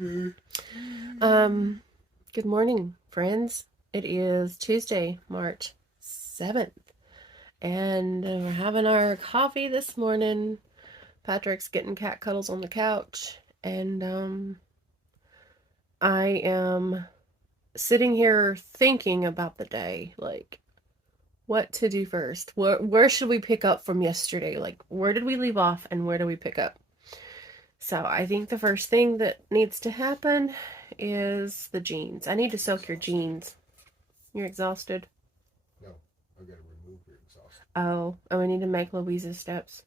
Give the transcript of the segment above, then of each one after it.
Good morning, friends. It is Tuesday, March 7th, and we're having our coffee this morning. Patrick's getting cat cuddles on the couch, and I am sitting here thinking about the day, like what to do first. Where should we pick up from yesterday? Like, where did we leave off and where do we pick up? So I think the first thing that needs to happen is the jeans. I need to soak your jeans. You're exhausted? No, I gotta remove your exhaust. Oh, we need to make Louisa's steps.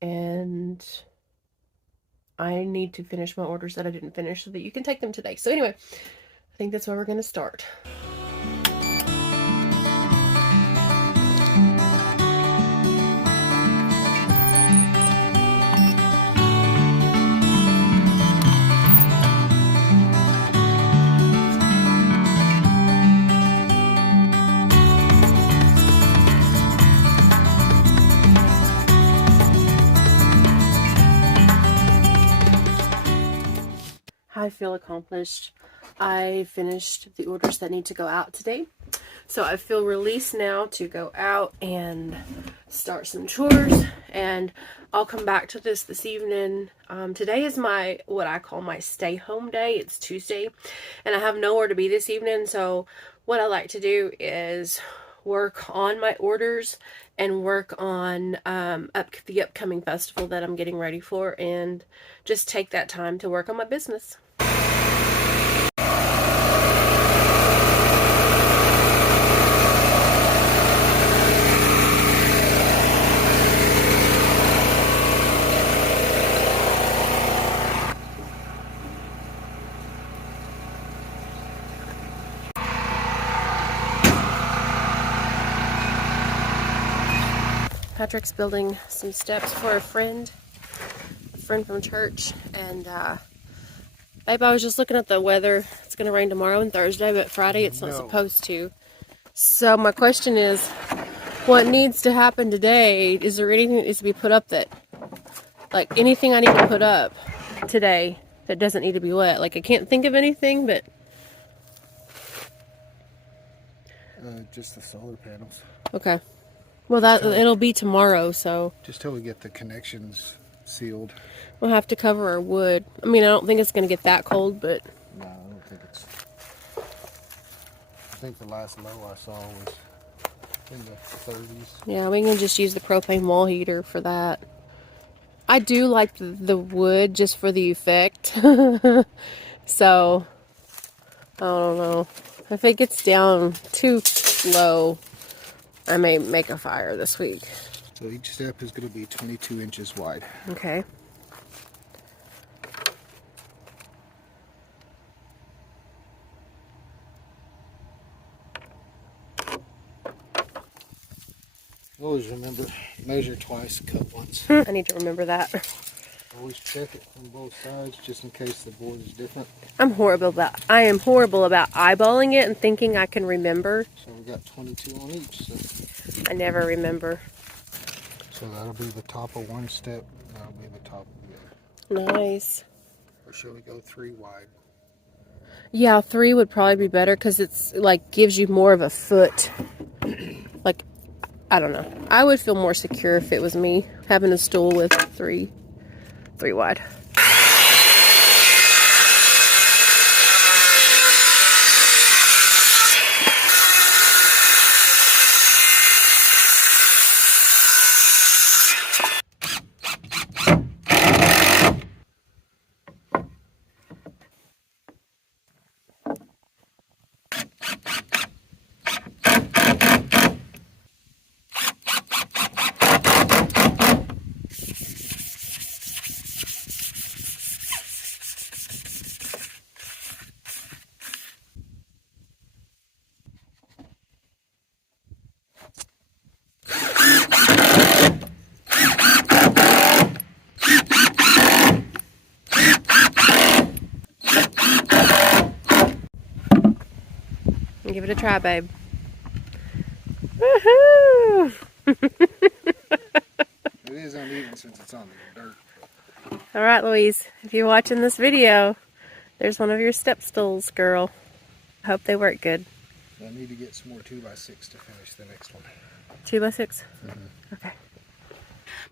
And I need to finish my orders that I didn't finish so that you can take them today. So anyway, I think that's where we're going to start. I feel accomplished. I finished the orders that need to go out today. So I feel released now to go out and start some chores, and I'll come back to this evening. Today is my, what I call my stay home day. It's Tuesday and I have nowhere to be this evening. So what I like to do is work on my orders and work on the upcoming festival that I'm getting ready for, and just take that time to work on my business. Patrick's building some steps for a friend from church, and babe, I was just looking at the weather. It's going to rain tomorrow and Thursday, but Friday it's not supposed to. So my question is, what needs to happen today? Is there anything that needs to be put up that, like anything I need to put up today that doesn't need to be wet? Like, I can't think of anything, but Just the solar panels. okay. Well, it'll be tomorrow, so Just till we get the connections sealed. we'll have to cover our wood. I mean, I don't think it's going to get that cold, but No, I don't think it's. I think the last low I saw was in the 30s. yeah, we can just use the propane wall heater for that. I do like the wood just for the effect. So, I don't know. If it gets down too low, I may make a fire this week. So each step is going to be 22 inches wide. Okay. Always remember, measure twice, cut once. I need to remember that. Always check it from both sides just in case the board is different. I am horrible about eyeballing it and thinking I can remember. So we got 22 on each. So. I never remember. So that'll be the top of one step, that'll be the top of the other. Nice. Or should we go 3 wide? Yeah, 3 would probably be better because it's like gives you more of a foot. Like, I don't know. I would feel more secure if it was me having a stool with 3 wide. Give it a try, babe. Woohoo! It is uneven since it's on the dirt. All right, Louise. If you're watching this video, there's one of your step stools, girl. I hope they work good. I need to get some more 2x6 to finish the next one. 2x6? Okay.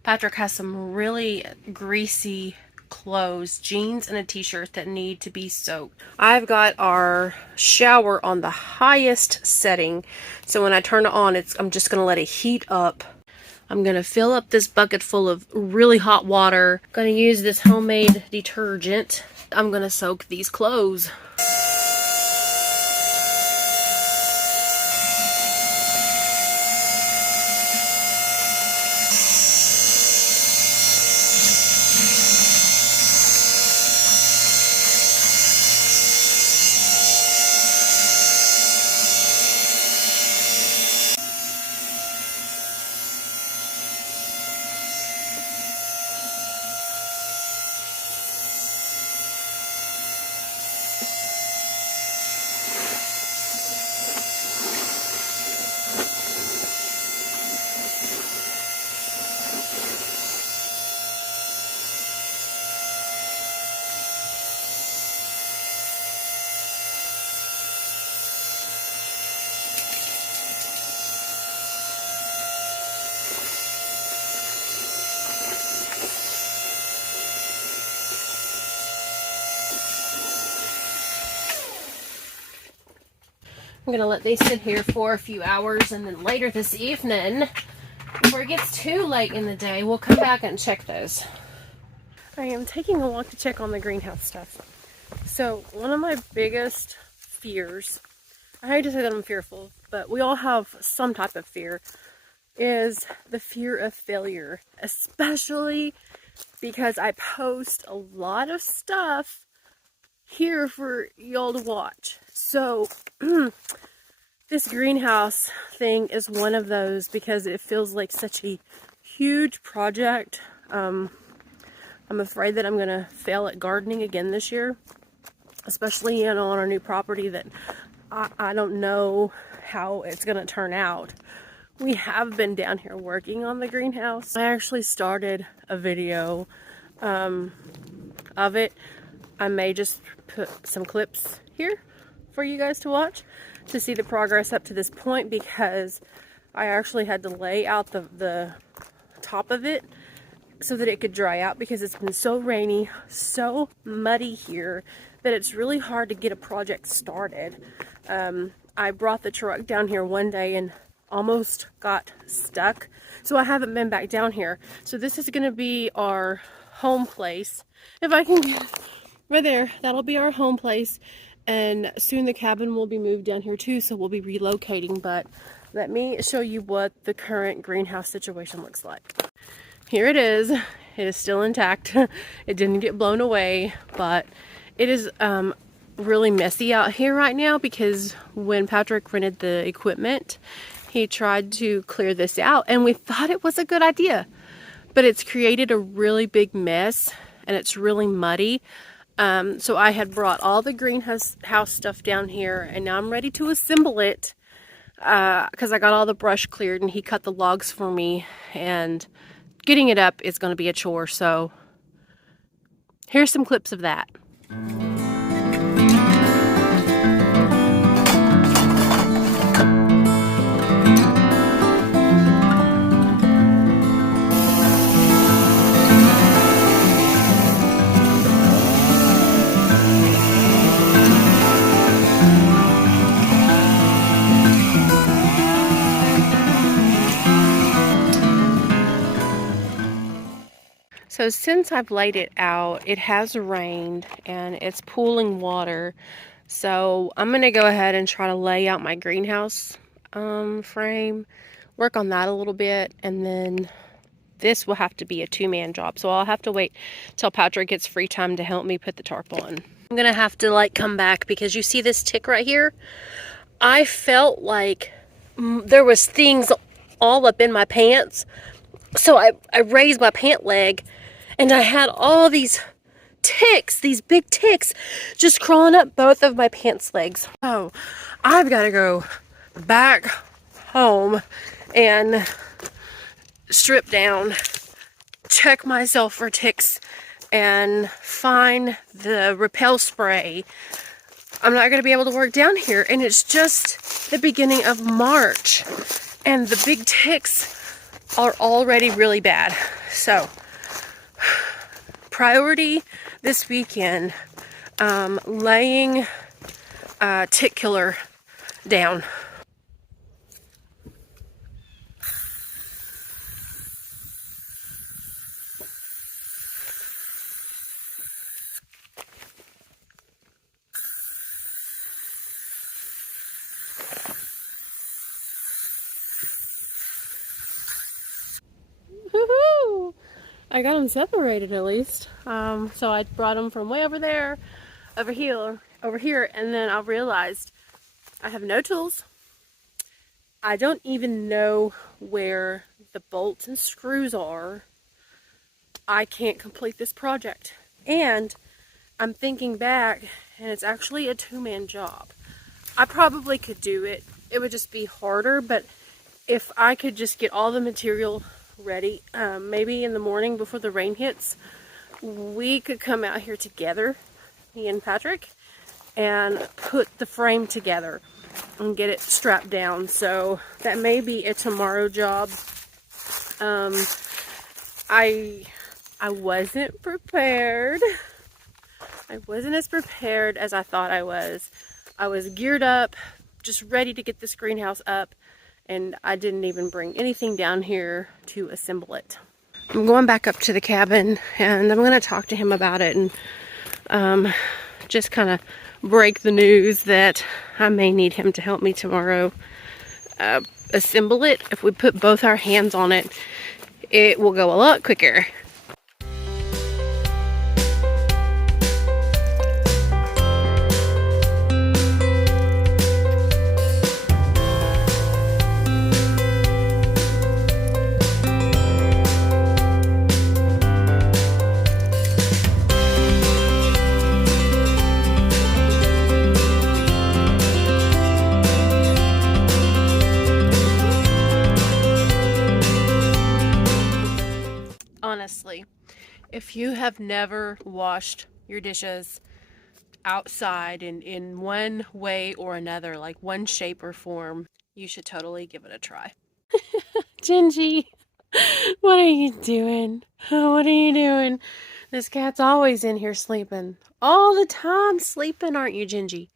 Patrick has some really greasy clothes, jeans and a t-shirt that need to be soaked. I've got our shower on the highest setting, so when I turn it on, I'm just going to let it heat up. I'm going to fill up this bucket full of really hot water. I'm going to use this homemade detergent. I'm going to soak these clothes. I'm going to let these sit here for a few hours, and then later this evening, before it gets too late in the day, we'll come back and check those. I am taking a walk to check on the greenhouse stuff. So one of my biggest fears, I hate to say that I'm fearful, but we all have some type of fear, is the fear of failure, especially because I post a lot of stuff here for y'all to watch. So this greenhouse thing is one of those because it feels like such a huge project. I'm afraid that I'm gonna fail at gardening again this year, especially on our new property that I don't know how it's gonna turn out. We have been down here working on the greenhouse. I actually started a video of it. I may just put some clips here for you guys to watch to see the progress up to this point, because I actually had to lay out the top of it so that it could dry out, because it's been so rainy, so muddy here, that it's really hard to get a project started. I brought the truck down here one day and almost got stuck, so I haven't been back down here. So this is going to be our home place. If I can get right there, that'll be our home place, and soon the cabin will be moved down here too, so we'll be relocating. But let me show you what the current greenhouse situation looks like. Here it is. It is still intact. It didn't get blown away, but it is really messy out here right now, because when Patrick rented the equipment, he tried to clear this out, and we thought it was a good idea, but it's created a really big mess, and it's really muddy. So I had brought all the greenhouse stuff down here, and now I'm ready to assemble it, because I got all the brush cleared and he cut the logs for me, and getting it up is going to be a chore. So here's some clips of that. So since I've laid it out, it has rained and it's pooling water. So I'm going to go ahead and try to lay out my greenhouse frame, work on that a little bit, and then this will have to be a two-man job. So I'll have to wait till Patrick gets free time to help me put the tarp on. I'm going to have to like come back, because you see this tick right here? I felt like there was things all up in my pants. So I raised my pant leg, and I had all these ticks, these big ticks, just crawling up both of my pants legs. Oh, I've got to go back home and strip down, check myself for ticks, and find the repel spray, I'm not going to be able to work down here. And it's just the beginning of March, and the big ticks are already really bad. So, priority this weekend, laying tick killer down. Woohoo! I got them separated at least. So I brought them from way over there, over here, and then I realized I have no tools. I don't even know where the bolts and screws are. I can't complete this project. And I'm thinking back, and it's actually a two-man job. I probably could do it. It would just be harder, but if I could just get all the material ready, maybe in the morning before the rain hits, we could come out here together, me and Patrick, and put the frame together and get it strapped down. So that may be a tomorrow job. I wasn't prepared. I wasn't as prepared as I thought I was. I was geared up, just ready to get this greenhouse up, and I didn't even bring anything down here to assemble it. I'm going back up to the cabin, and I'm going to talk to him about it, and just kind of break the news that I may need him to help me tomorrow assemble it. If we put both our hands on it, it will go a lot quicker. Honestly, if you have never washed your dishes outside in one way or another, like one shape or form, you should totally give it a try. Gingy, what are you doing? What are you doing? This cat's always in here sleeping. All the time sleeping, aren't you, Gingy?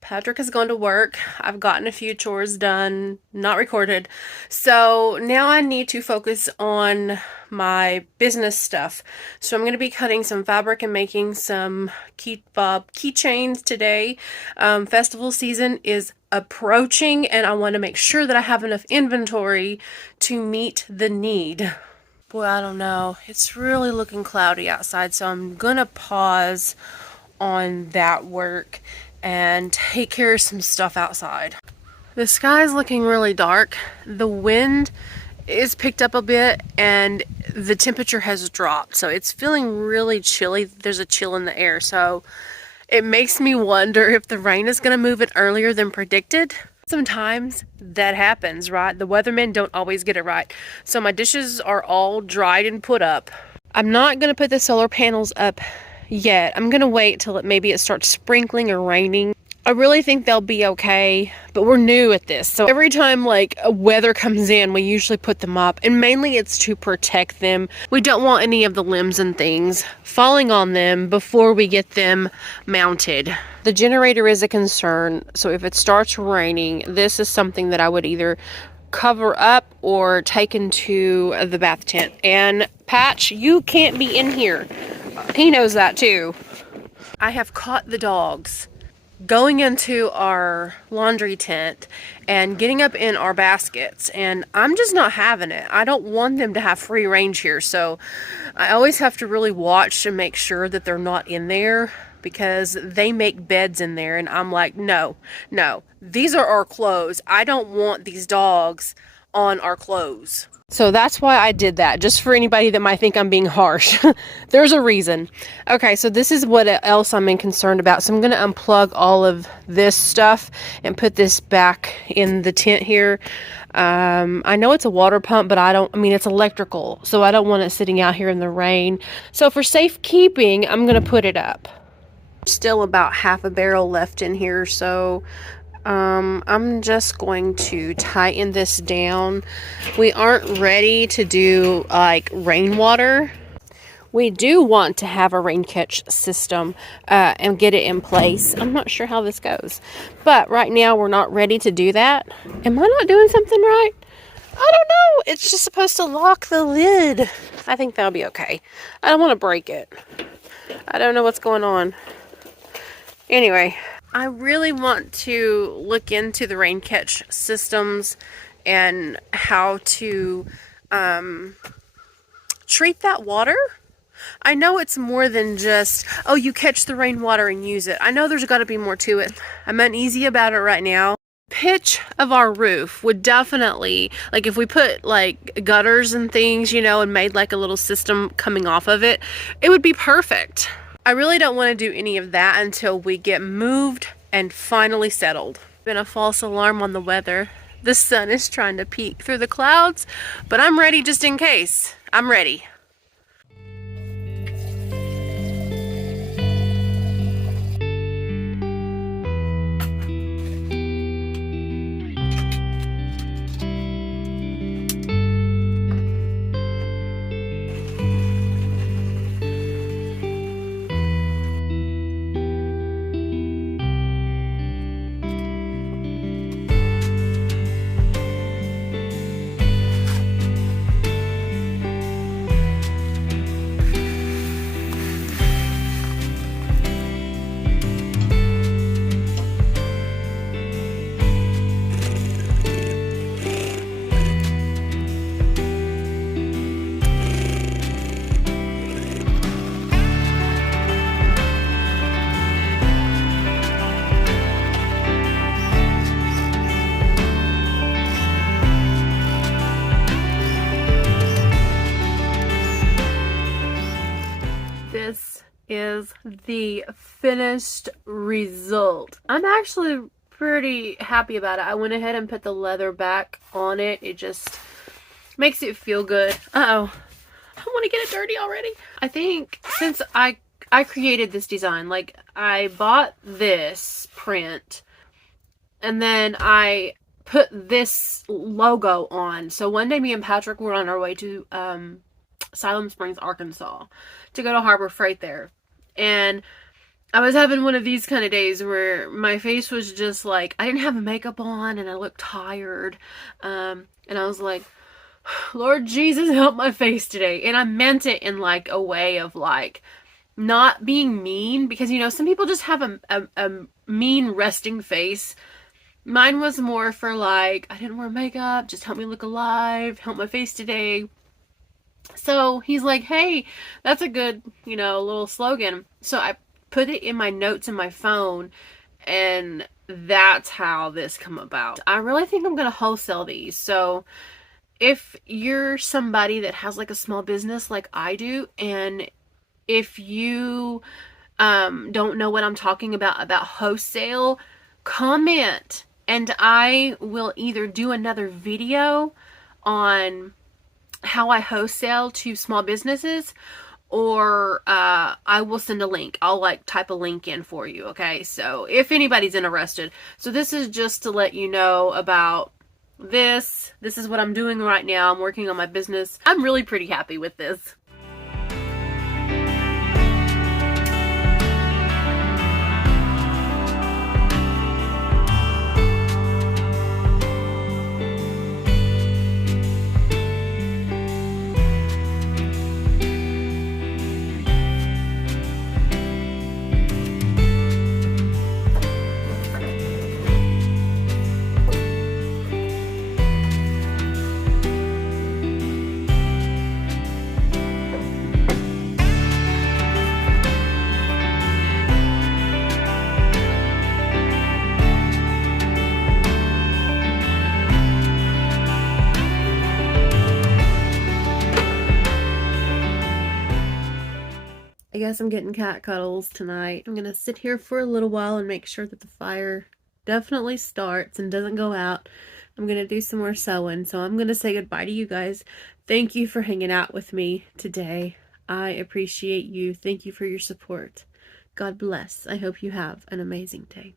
Patrick has gone to work. I've gotten a few chores done, not recorded. So now I need to focus on my business stuff. So I'm going to be cutting some fabric and making some keychains today. Festival season is approaching, and I want to make sure that I have enough inventory to meet the need. Boy, I don't know. It's really looking cloudy outside, so I'm going to pause on that work and take care of some stuff outside. The sky's looking really dark. The wind is picked up a bit and the temperature has dropped. So it's feeling really chilly. There's a chill in the air. So it makes me wonder if the rain is going to move it earlier than predicted. Sometimes that happens, right? The weathermen don't always get it right. So my dishes are all dried and put up. I'm not going to put the solar panels up yet. I'm gonna wait till maybe it starts sprinkling or raining. I really think they'll be okay, but we're new at this. So every time like a weather comes in, we usually put them up, and mainly it's to protect them. We don't want any of the limbs and things falling on them before we get them mounted. The generator is a concern, so if it starts raining, this is something that I would either cover up or take into the bath tent. And Patch, you can't be in here. He knows that too. I have caught the dogs going into our laundry tent and getting up in our baskets, and I'm just not having it. I don't want them to have free range here, so I always have to really watch and make sure that they're not in there, because they make beds in there, and I'm like, no, these are our clothes. I don't want these dogs on our clothes. So that's why I did that, just for anybody that might think I'm being harsh. There's a reason. Okay, so this is what else I'm concerned about. So I'm going to unplug all of this stuff and put this back in the tent here. I know it's a water pump, but I mean, it's electrical, so I don't want it sitting out here in the rain. So for safekeeping, I'm going to put it up. Still about half a barrel left in here, so I'm just going to tighten this down. We aren't ready to do like rainwater. We do want to have a rain catch system and get it in place. I'm not sure how this goes, but right now we're not ready to do that. Am I not doing something right? I don't know. It's just supposed to lock the lid. I think that'll be okay. I don't want to break it. I don't know what's going on. Anyway, I really want to look into the rain catch systems and how to treat that water. I know it's more than just, oh, you catch the rainwater and use it. I know there's got to be more to it. I'm uneasy about it right now. Pitch of our roof would definitely, like if we put like gutters and things, you know, and made like a little system coming off of it, it would be perfect. I really don't want to do any of that until we get moved and finally settled. Been a false alarm on the weather. The sun is trying to peek through the clouds, but I'm ready just in case. I'm ready. This is the finished result. I'm actually pretty happy about it. I went ahead and put the leather back on it. It just makes it feel good. Uh-oh. I want to get it dirty already. I think since I created this design, like I bought this print and then I put this logo on. So one day me and Patrick were on our way to Siloam Springs, Arkansas, to go to Harbor Freight there. And I was having one of these kind of days where my face was just like, I didn't have makeup on and I looked tired. And I was like, Lord Jesus, help my face today. And I meant it in like a way of like not being mean, because you know, some people just have a mean resting face. Mine was more for like, I didn't wear makeup, just help me look alive, help my face today. So he's like, hey, that's a good, you know, little slogan. So I put it in my notes in my phone, and that's how this come about. I really think I'm going to wholesale these. So if you're somebody that has like a small business like I do, and if you don't know what I'm talking about wholesale, comment and I will either do another video on how I wholesale to small businesses, or I will send a link. I'll like type a link in for you, okay? So if anybody's interested. So this is just to let you know about this. This is what I'm doing right now. I'm working on my business. I'm really pretty happy with this. guess I'm getting cat cuddles tonight. I'm gonna sit here for a little while and make sure that the fire definitely starts and doesn't go out. I'm gonna do some more sewing, so I'm gonna say goodbye to you guys. Thank you for hanging out with me today. I appreciate you. Thank you for your support. God bless. I hope you have an amazing day.